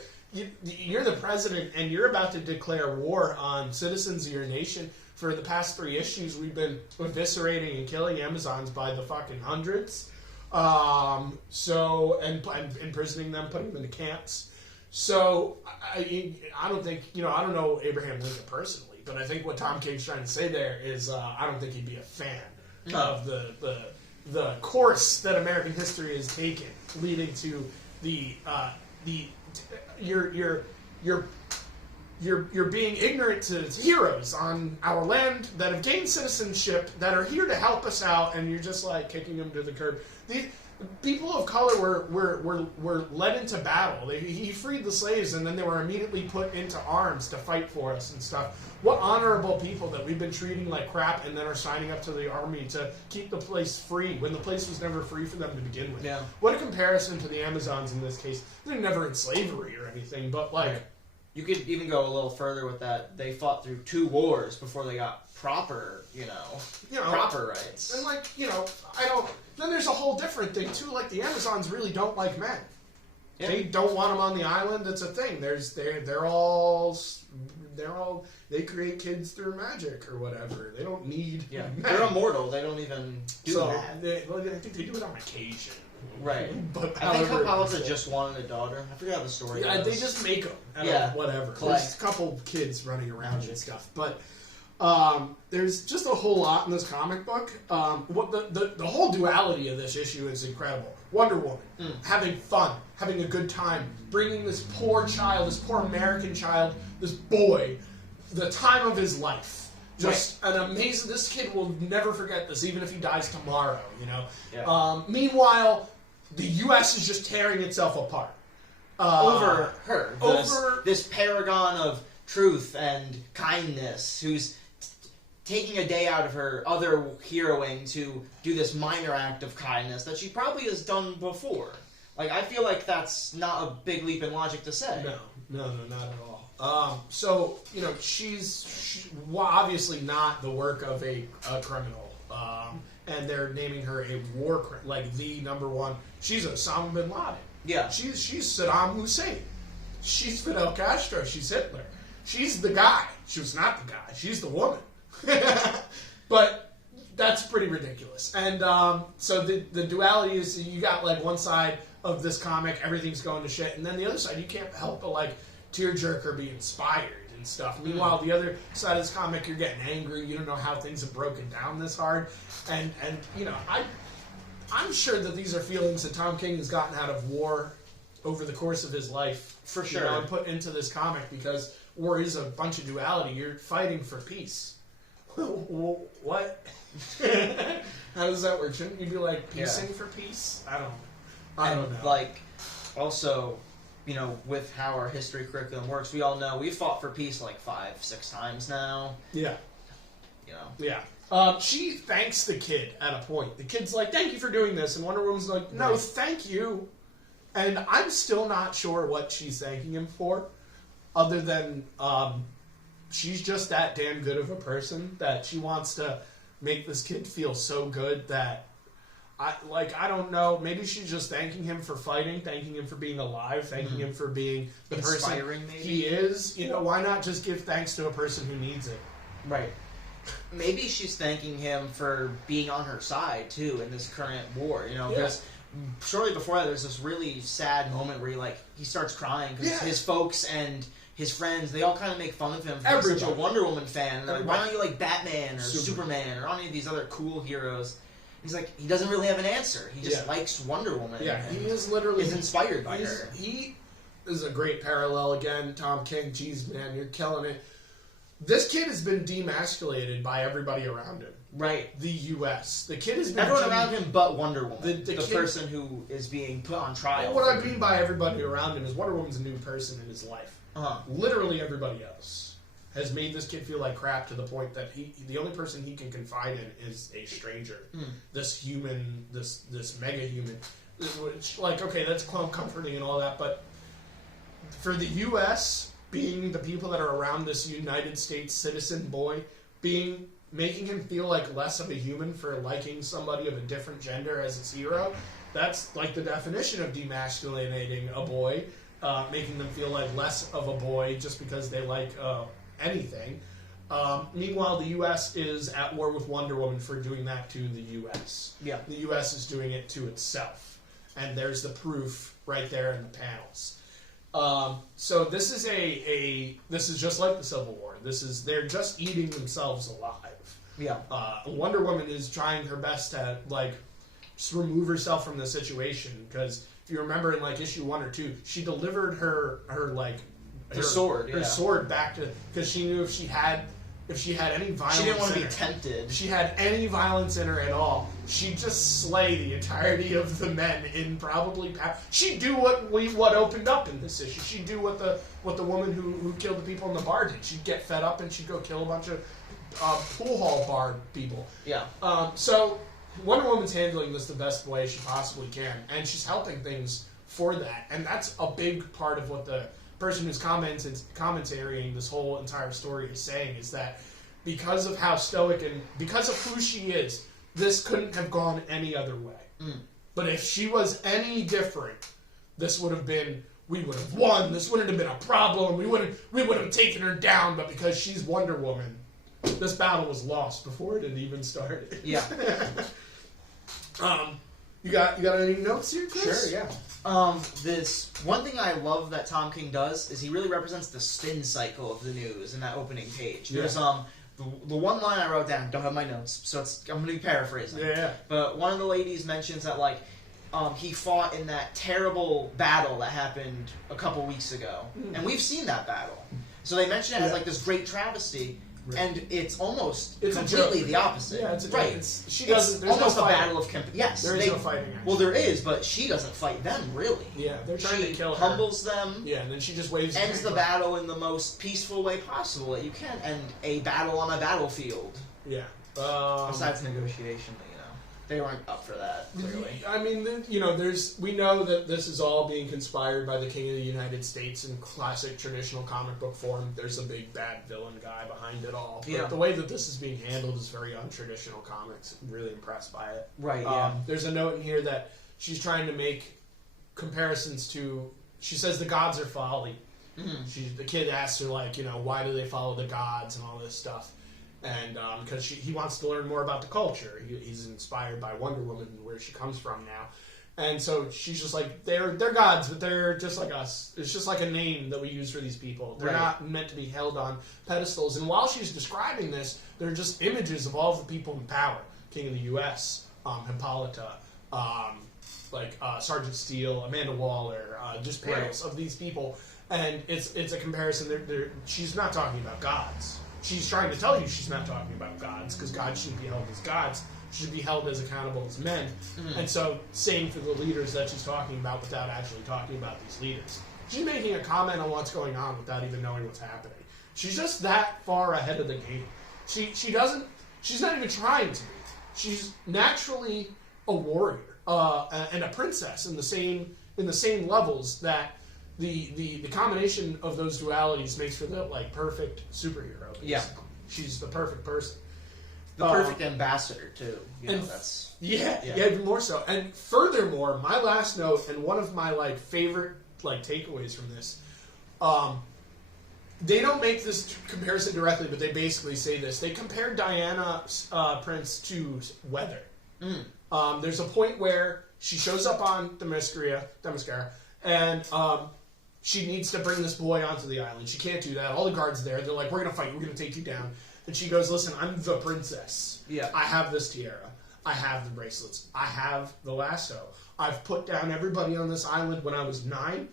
You're the president, and you're about to declare war on citizens of your nation. For the past 3 issues, we've been eviscerating and killing Amazons by the fucking hundreds. And imprisoning them, putting them into camps. So I don't think I don't know Abraham Lincoln personally, but I think what Tom King's trying to say there is I don't think he'd be a fan of the course that American history has taken, leading to you're being ignorant to heroes on our land that have gained citizenship that are here to help us out, and you're just like kicking them to the curb. The people of color were led into battle. He freed the slaves, and then they were immediately put into arms to fight for us and stuff. What honorable people that we've been treating like crap, and then are signing up to the army to keep the place free when the place was never free for them to begin with. Yeah. What a comparison to the Amazons in this case. They're never in slavery or anything, but like. Right. You could even go a little further with that. They fought through 2 wars before they got proper, proper rights. And I don't. Then there's a whole different thing too. Like the Amazons really don't like men. Yeah. They don't want them on the island. It's a thing. They're all they create kids through magic or whatever. They don't need. Yeah, men. they're immortal. They don't even do that. I think they do it on occasion. Right. But I think however, Hippolyta just wanted a daughter. I forgot the story. Yeah, goes. they just make them out Yeah. of whatever. Clay. There's a couple kids running around and stuff, but there's just a whole lot in this comic book. What the whole duality of this issue is incredible. Wonder Woman having fun, having a good time, bringing this poor child, this poor American child, this boy, the time of his life. Just an amazing. This kid will never forget this, even if he dies tomorrow. Yeah. Meanwhile, the U.S. is just tearing itself apart. Over her. Over- this paragon of truth and kindness who's taking a day out of her other heroing to do this minor act of kindness that she probably has done before. Like, I feel like that's not a big leap in logic to say. No, not at all. She's obviously not the work of a criminal. And they're naming her a war criminal, like the number one. She's Osama bin Laden. Yeah. She's Saddam Hussein. She's Fidel Castro. She's Hitler. She's the guy. She was not the guy. She's the woman. But that's pretty ridiculous. And so the duality is you got like one side of this comic, everything's going to shit, and then the other side, you can't help but like tearjerk or be inspired and stuff. Meanwhile, the other side of this comic, you're getting angry. You don't know how things have broken down this hard, and I'm sure that these are feelings that Tom King has gotten out of war over the course of his life, For sure. and put into this comic because war is a bunch of duality. You're fighting for peace. What? How does that work? Shouldn't you be like piecing for peace? I don't know. Like, also, with how our history curriculum works, we all know we've fought for peace like 5-6 times now. Yeah. Yeah. She thanks the kid at a point. The kid's like, "Thank you for doing this," and Wonder Woman's like, "No, Right. thank you." And I'm still not sure what she's thanking him for, other than she's just that damn good of a person that she wants to make this kid feel so good that I don't know. Maybe she's just thanking him for fighting, thanking him for being alive, thanking him for being the Inspiring, person maybe? he is. Why not just give thanks to a person who needs it? Right. Maybe she's thanking him for being on her side, too, in this current war, because shortly before that, there's this really sad moment where he starts crying because his folks and his friends, they all kind of make fun of him for being such a Wonder Woman fan. And they're like, why don't you like Batman or Superman or any of these other cool heroes? He's like, he doesn't really have an answer. He just likes Wonder Woman. Yeah, and he is literally is inspired by her. He is a great parallel again. Tom King, geez, man, you're killing it. this kid has been demasculated by everybody around him. Right. The U.S. The kid has been everyone around him, but Wonder Woman, the kid, person who is being put on trial. What I mean by everybody around him is Wonder Woman's a new person in his life. Literally everybody else has made this kid feel like crap to the point that the only person he can confide in is a stranger. This human, this mega human. Which, like, okay, that's comforting and all that, but for the U.S. being the people that are around this United States citizen boy, making him feel like less of a human for liking somebody of a different gender as his hero, that's like the definition of demasculinating a boy, making them feel like less of a boy just because they like anything. Meanwhile, the U.S. is at war with Wonder Woman for doing that to the U.S. Yeah. The U.S. is doing it to itself. And there's the proof right there in the panels. So this is this is just like the Civil War. They're just eating themselves alive. Yeah. Wonder Woman is trying her best to just remove herself from the situation, because if you remember in issue 1 or 2, she delivered her sword back to, because she knew if she had any violence, she didn't want to be tempted. If she had any violence in her at all, she'd just slay the entirety of the men in probably. She'd do what opened up in this issue. She'd do what the woman who killed the people in the bar did. She'd get fed up and she'd go kill a bunch of pool hall bar people. Yeah. So Wonder Woman's handling this the best way she possibly can, and she's helping things for that, and that's a big part of what the person who's commentating this whole entire story is saying, is that because of how stoic and because of who she is, this couldn't have gone any other way. But if she was any different, this would have been, we would have won. This wouldn't have been a problem. We would have taken her down. But because she's Wonder Woman, this battle was lost before it had even started. Yeah. You got any notes here, Chris? Sure, yeah. This one thing I love that Tom King does is he really represents the spin cycle of the news in that opening page. Yeah. There's the one line I wrote down, don't have my notes, so I'm going to be paraphrasing. Yeah. But one of the ladies mentions that he fought in that terrible battle that happened a couple weeks ago, and we've seen that battle. So they mention it as this great travesty. Right. And it's almost completely the opposite. Yeah, it's a joke. Right. There's almost no a battle of yes. There is no fighting. Actually. Well, there is, but she doesn't fight them really. Yeah, they're trying to kill her. Humbles them. Yeah, and then she just waves. Ends the battle in the most peaceful way possible that you can, and a battle on a battlefield. Yeah. Besides negotiation, they weren't up for that. Clearly, I mean, we know that this is all being conspired by the King of the United States in classic traditional comic book form. There's a big bad villain guy behind it all. But the way that this is being handled is very untraditional comics. I'm really impressed by it. Right. Yeah. There's a note in here that she's trying to make comparisons to. She says the gods are folly. The kid asks her why do they follow the gods and all this stuff. And because he wants to learn more about the culture. He's inspired by Wonder Woman and where she comes from now. And so she's just like, they're gods, but they're just like us. It's just like a name that we use for these people. They're not meant to be held on pedestals. And while she's describing this, they're just images of all of the people in power. King of the U.S., Hippolyta, Sergeant Steele, Amanda Waller, just panels of these people. And it's a comparison. She's not talking about gods. She's trying to tell you she's not talking about gods, because gods shouldn't be held as gods. Should be held as accountable as men. And so, same for the leaders that she's talking about without actually talking about these leaders. She's making a comment on what's going on without even knowing what's happening. She's just that far ahead of the game. She's not even trying to be. She's naturally a warrior and a princess in the same levels that the combination of those dualities makes for the perfect superhero. Basically. Yeah, she's the perfect person, the perfect ambassador too. That's even more so. And furthermore, my last note and one of my favorite takeaways from this, they don't make this comparison directly, but they basically say this. They compare Diana Prince to weather. There's a point where she shows up on Themyscira, and she needs to bring this boy onto the island. She can't do that. All the guards there, they're like, we're going to fight. We're going to take you down. And she goes, listen, I'm the princess. Yeah. I have this tiara. I have the bracelets. I have the lasso. I've put down everybody on this island when I was 9.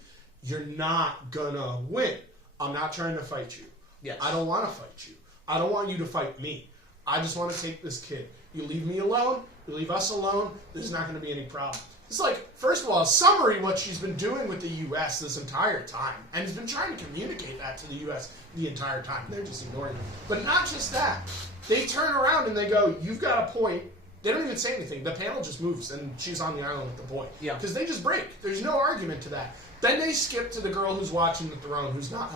You're not going to win. I'm not trying to fight you. Yes. I don't want to fight you. I don't want you to fight me. I just want to take this kid. You leave me alone. You leave us alone. There's not going to be any problem. It's like, first of all, summary what she's been doing with the U.S. this entire time, and has been trying to communicate that to the U.S. the entire time. They're just ignoring it. But not just that. They turn around and they go, "You've got a point." They don't even say anything. The panel just moves, and she's on the island with the boy. Yeah. Because they just break. There's no argument to that. Then they skip to the girl who's watching the throne, who's not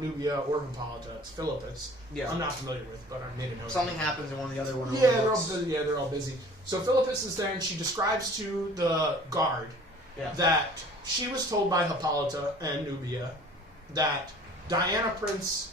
Nubia or Hippolyta. It's Philippus. Yeah. I'm not familiar with, but I made a note. Something happens in one of the other one. Yeah, they're all busy. So Philippus is there, and she describes to the guard that she was told by Hippolyta and Nubia that Diana Prince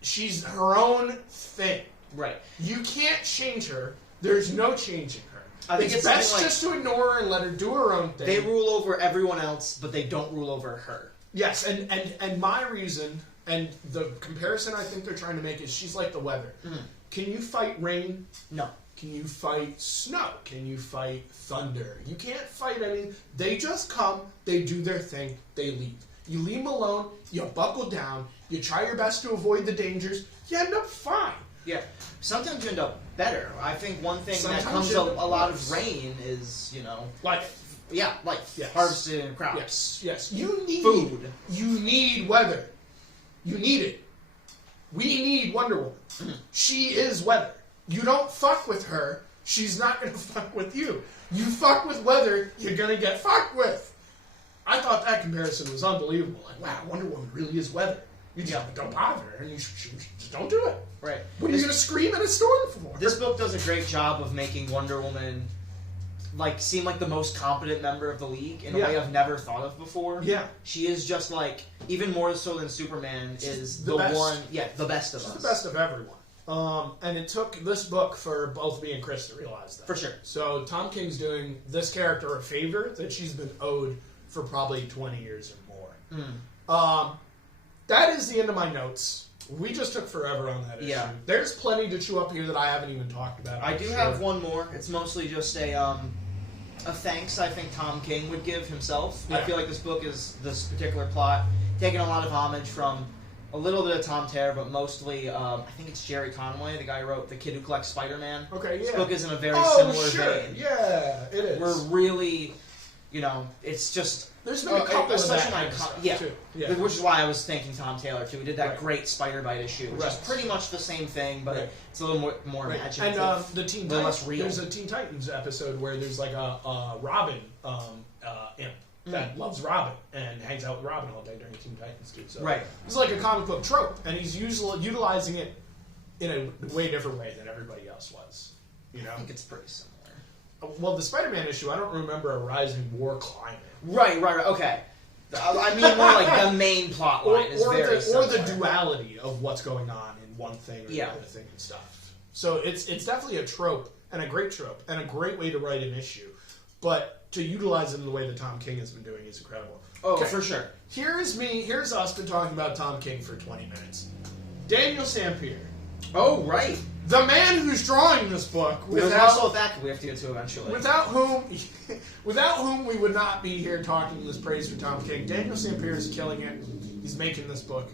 she's her own thing. Right. You can't change her. There's no changing her. I think it's best like, just to ignore her and let her do her own thing. They rule over everyone else, but they don't rule over her. Yes, and my reason, and the comparison I think they're trying to make is she's like the weather. Mm. Can you fight rain? No. Can you fight snow? Can you fight thunder? You can't fight any. They just come, they do their thing, they leave. You leave them alone, you buckle down, you try your best to avoid the dangers, you end up fine. Yeah. Sometimes you end up better. I think one thing Sometimes that comes you a end up lot worse. of rain is, Life. Yeah, life. Yes. Harvesting crops. Yes. You need Food. You need weather. You need it. We need Wonder Woman. She is weather. You don't fuck with her, she's not going to fuck with you. You fuck with weather, you're going to get fucked with. I thought that comparison was unbelievable. Like, wow, Wonder Woman really is weather. You just don't bother her, and you just don't do it. Right. What are you going to scream at a storm for? This book does a great job of making Wonder Woman seem like the most competent member of the League in a way I've never thought of before. Yeah. She is just even more so than Superman, is the best. one, the best of us. She's the best of everyone. And it took this book for both me and Chris to realize that. For sure. So Tom King's doing this character a favor that she's been owed for probably 20 years or more. That is the end of my notes. We just took forever on that issue. Yeah. There's plenty to chew up here that I haven't even talked about. I do have one more. It's mostly just a thanks I think Tom King would give himself. Yeah. I feel like this particular plot, taking a lot of homage from a little bit of Tom Terre, but mostly, I think it's Jerry Conway, the guy who wrote The Kid Who Collects Spider-Man. Okay, yeah. This book is in a very similar vein. Yeah, it is. We're really, it's just... There's been a couple of such that an kind of icon, stuff, too. Yeah. Which is why I was thanking Tom Taylor too. He did that Right. great Spider-Bite issue, which is Right. pretty much the same thing, but Right. it's a little more Right. imaginative. And the Teen little Titans, less real. there's a Teen Titans episode where there's like a Robin imp that loves Robin and hangs out with Robin all day during Teen Titans too. So Right. it's like a comic book trope, and he's utilizing it in a way different way than everybody else was. I think it's pretty similar. Well, the Spider-Man issue, I don't remember a rising war climate. Right, okay. I mean more like the main plot line is very similar. Or the duality of what's going on in one thing or the other thing and stuff. So it's definitely a trope, and a great trope, and a great way to write an issue. But to utilize it in the way that Tom King has been doing is incredible. Oh, Okay. for sure. Here's us been talking about Tom King for 20 minutes. Daniel Sampier. Oh, right. The man who's drawing this book, There's also that we have to get to eventually. without whom we would not be here talking this praise for Tom King. Daniel Sampier is killing it. He's making this book.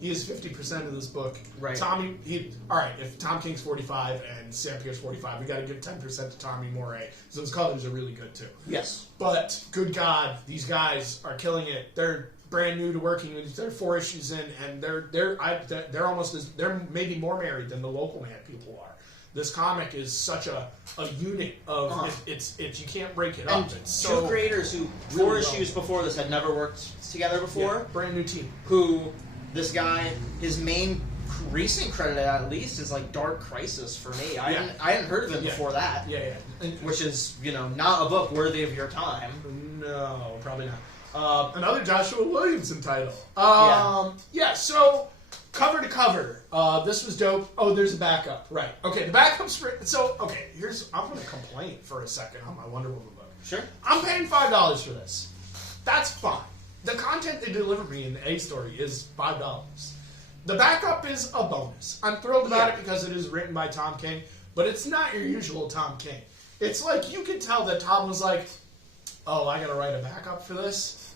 He is 50% of this book. Right. Alright, if Tom King's 45 and Sampier's 45, we gotta give 10% to Tommy Moret. So those colors are really good too. Yes. But, good God, these guys are killing it. They're brand new to working with. They're 4 issues in, and they're almost they're maybe more married than the local man people are. This comic is such a unit of it's you can't break it up. And It's two so creators who really 4 well. issues before this had never worked together before. yeah, brand new team. Who this guy, his main recent credit at least is like Dark Crisis for me. I hadn't heard of him before that. Yeah. And, Which is, not a book worthy of your time. no, probably not. Another Joshua Williamson title. So cover to cover, this was dope. Oh, there's a backup. Right. Okay, the backup's I'm going to complain for a second on my Wonder Woman book. Sure. I'm paying $5 for this. That's fine. The content they deliver me in the A story is $5. The backup is a bonus. I'm thrilled about it because it is written by Tom King, but it's not your usual Tom King. It's like you can tell that Tom was like, oh, I gotta write a backup for this.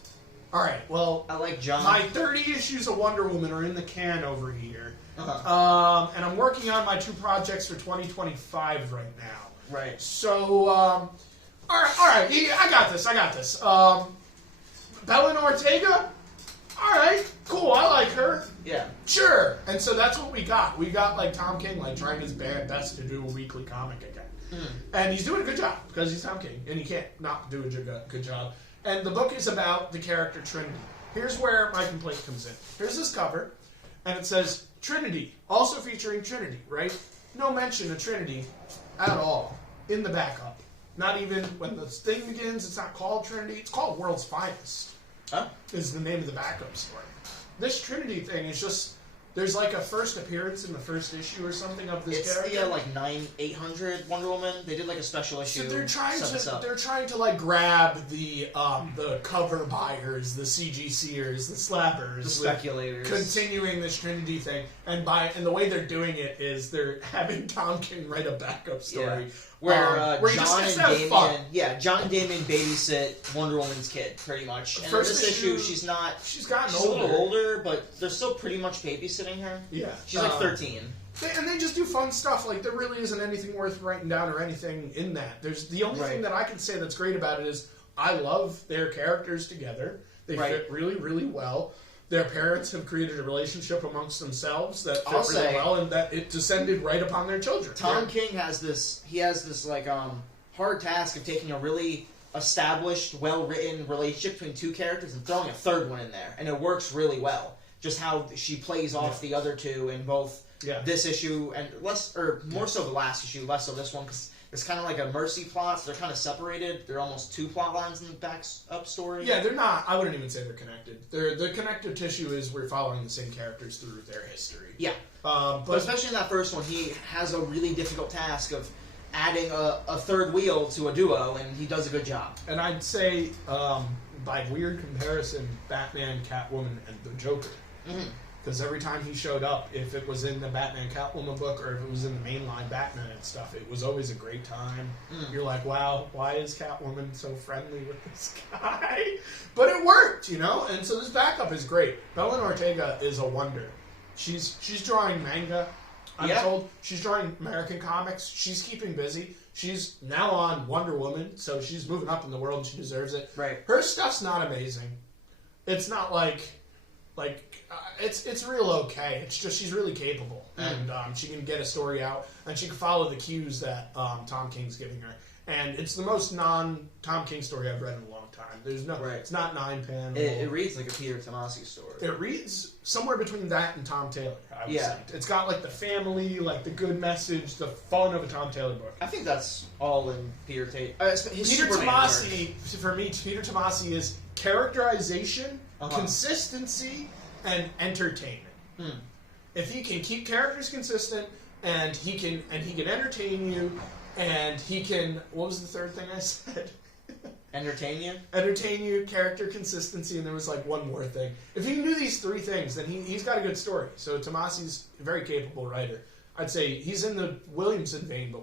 All right. Well, I like John. my 30 issues of Wonder Woman are in the can over here. Uh-huh. And I'm working on my 2 projects for 2025 right now. Right. So, all right. Yeah, I got this. Belen Ortega. All right, cool. I like her. Yeah. Sure. And so that's what we got. We got like Tom King like trying his best to do a weekly comic again, and he's doing a good job because he's Tom King, and he can't not do a good job. And the book is about the character Trinity. Here's where my complaint comes in. Here's this cover, and it says Trinity, also featuring Trinity, right? No mention of Trinity at all in the backup. Not even when the thing begins, it's not called Trinity, it's called World's Finest. Huh? Is the name of the backup story. This Trinity thing is just, there's like a first appearance in the first issue or something of this It's character. the like 800 Wonder Woman. They did like a special issue. So they're up. trying to like grab the cover buyers, the CG seers, the slappers, The speculators. continuing this Trinity thing, and the way they're doing it is they're having Tom King write a backup story. Yeah. Where he just John gets and to have fun. Damien, John and Damien babysit Wonder Woman's kid, pretty much. And in First this issue, she's gotten she's a little older, but they're still pretty much babysitting her. Yeah, She's like 13. And they just do fun stuff. Like there really isn't anything worth writing down or anything in that. There's the only thing that I can say that's great about it is I love their characters together. They fit really, really well. Their parents have created a relationship amongst themselves that fit really well, and that it descended right upon their children. Tom King has this like hard task of taking a really established, well-written relationship between 2 characters and throwing a third one in there, and it works really well. Just how she plays off the other 2 in both this issue and more so the last issue, less so this one, because it's kind of like a mercy plot. So they're kind of separated. They're almost 2 plot lines in the back up story. Yeah, they're not. I wouldn't even say they're connected. The connective tissue is we're following the same characters through their history. Yeah, but especially in that first one, he has a really difficult task of adding a third wheel to a duo, and he does a good job. And I'd say, by weird comparison, Batman, Catwoman, and the Joker. Because every time he showed up, if it was in the Batman Catwoman book or if it was in the mainline Batman and stuff, it was always a great time. You're like, wow, why is Catwoman so friendly with this guy? But it worked, you know? And so this backup is great. Belen Ortega is a wonder. She's drawing manga, I'm told. She's drawing American comics. She's keeping busy. She's now on Wonder Woman, so she's moving up in the world and she deserves it. Right. Her stuff's not amazing. It's not it's real okay. It's just she's really capable, and she can get a story out, and she can follow the cues that Tom King's giving her. And it's the most non-Tom King story I've read in a long time. There's no, it's not 9-panel. It reads like a Peter Tomasi story. It reads somewhere between that and Tom Taylor. I would say it's got like the family, like the good message, the fun of a Tom Taylor book. I think that's all in Peter Taylor. Peter Tomasi, for me, Peter Tomasi is characterization, consistency, and entertainment. If he can keep characters consistent, and he can entertain you, and he can, what was the third thing I said? Entertain you? Entertain you, character consistency, and there was like one more thing. If he can do these 3 things, then he's got a good story. So Tomasi's a very capable writer. I'd say he's in the Williamson vein,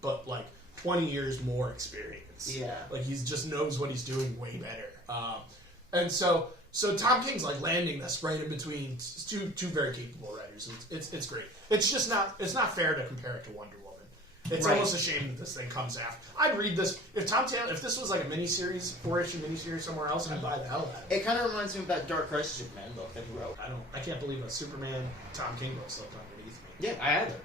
but like 20 years more experience. Yeah. Like he just knows what he's doing way better. And so Tom King's like landing this right in between two very capable writers. It's great. It's just not fair to compare it to Wonder Woman. It's almost a shame that this thing comes after. I'd read this if this was like a miniseries, 4-issue miniseries somewhere else, I'd buy the hell out of it. It kind of reminds me of that Dark Crisis Superman book that he wrote. I can't believe a Superman Tom King book slipped underneath me. Yeah, I have it.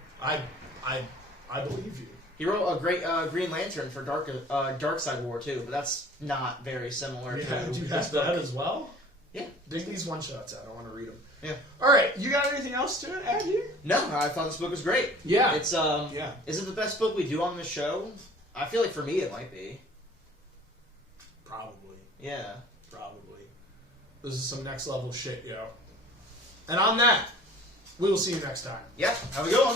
I believe you. He wrote a great Green Lantern for Dark Side War too, but that's not very similar. Yeah, do you have that as well? Yeah. Dig these one-shots out. I want to read them. Yeah. All right. You got anything else to add here? No, I thought this book was great. Yeah. It's Is it the best book we do on this show? I feel like for me it might be. Probably. Yeah. Probably. This is some next level shit, yo. And on that, we will see you next time. Yeah. Have a good one.